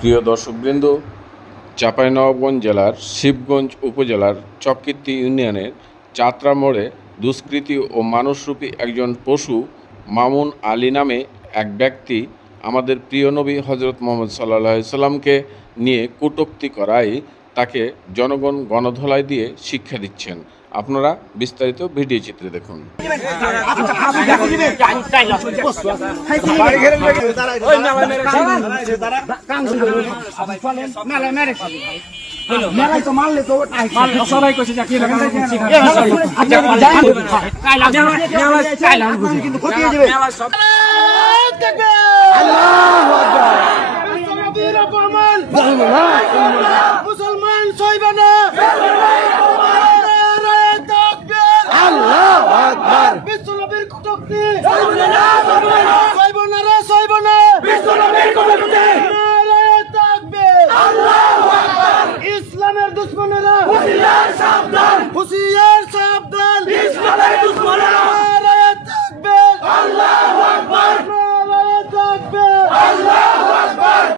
প্রিয় দর্শকবৃন্দ, চাঁপাইনবাবগঞ্জ জেলার শিবগঞ্জ উপজেলার চককীর্তি ইউনিয়নের চাত্রা মোড়ে দুষ্কৃতী ও মানুষরূপী একজন পশু মামুন আলী নামে এক ব্যক্তি আমাদের প্রিয় নবী হজরত মোহাম্মদ সাল্লাহ সাল্লামকে নিয়ে কটূক্তি করায় তাকে জনগণ গণধোলাই দিয়ে শিক্ষা দিচ্ছেন। আপনারা বিস্তারিত ভিডিও চিত্রে দেখুন মেলায় তো মারলে তো সবাই কইছে যে কি লাগানো কিন্তু ক্ষতি হয়ে যাবে দুশ্মনেরা।